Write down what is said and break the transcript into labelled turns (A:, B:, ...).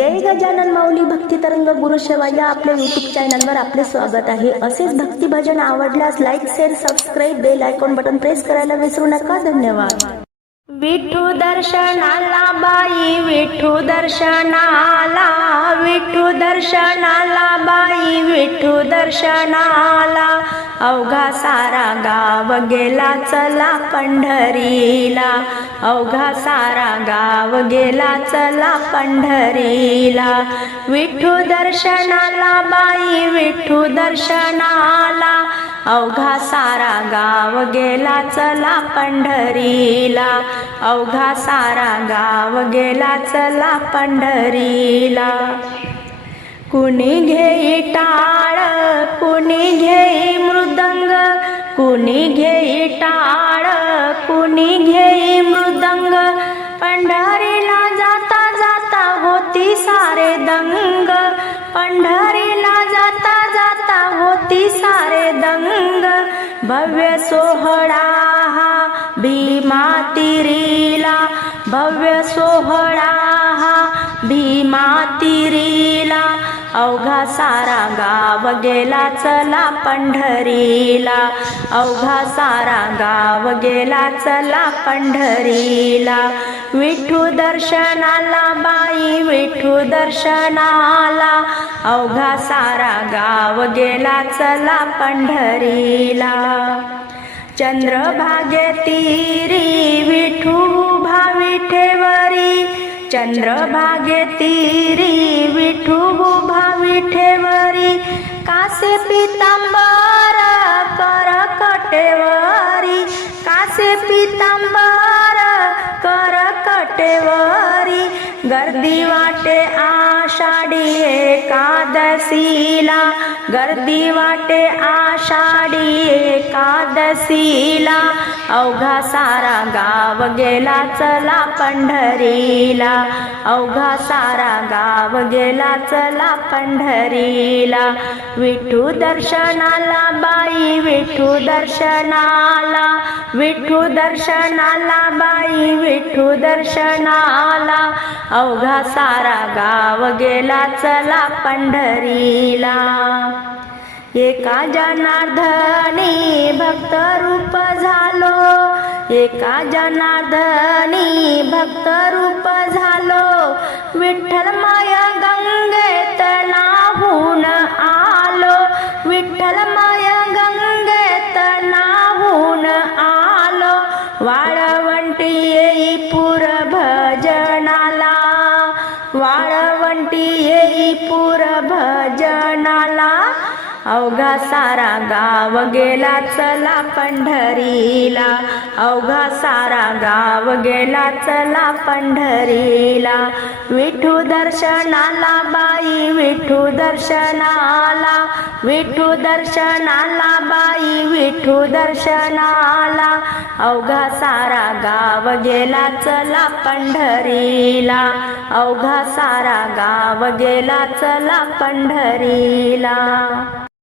A: जय गजानन माऊली भक्ती तरंग गुरु शेवा या आपल्या युट्यूब चॅनलवर आपले स्वागत आहे. असेच भक्ती भजन आवडल्यास like share subscribe bell icon button press करायला विसरू नका. धन्यवाद. विठू दर्शनाला बाई विठू दर्शनाला विठू दर्शनाला बाई विठू दर्शनाला अवघा सारा गाव गेला चला पंढरीला. अवघा सारा गाव गेला चला पंढरीला. विठू दर्शनाला बाई विठू दर्शनाला. अवघा सारा गाव गेला चला पंढरीला. अवघा सारा गाव गेला चला पंढरीला. कुणी घेई टाळ कुणी घेई टाळ कुणी घेई मृदंग. पंढरीला जाता जाता होती सारे दंग. पंढरीला जाता जाता होती सारे दंग. भव्य सोहळा हा भीमा तिरीला. भव्य सोहळा अवघा सारा गाव गेला चला पंढरीला. अवघा सारा गाव गेला चला पंढरीला. विठू दर्शनाला बाई विठू दर्शनाला. अवघा सारा गाव गेला चला पंढरीला. चंद्रभागे तिरी विठू ચંદ્રભાગે તીરી વિઠું ભાવી ઠેવરી કાશે પિતાંબર કર કટેવરી કાશે પિતાંબર કર કટેવરી ગરદી વાટે આષાઢીએ एकादशीला गर्दी वाटे आषाढी एकादशीला. अवघा सारा गाव गेला चला पंढरीला. अवघा सारा गाव गेला चला पंढरीला. विठू दर्शनाला बाई विठू दर्शनाला विठू दर्शनाला बाई विठू दर्शनाला. अवघा सारा गाव गेला चला पंढरीला. एका जनार्दनी भक्त रूप झालो. एका जनार्दनी भक्त रूप झालो. विठ्ठलमय वाळवंटी येई पुर भजनाला. वाळवंटी येई पुर भजनाला. अवघा सारा गाव गेला चला पंढरीला. अवघा सारा गाव गेला चला पंढरीला. विठू दर्शनाला बाई विठू दर्शनाला. विठू दर्शनाला बाई विठू दर्शनाला. अवघा सारा गाव गेला चला पंढरीला. अवघा सारा गाव गेला चला पंढरीला.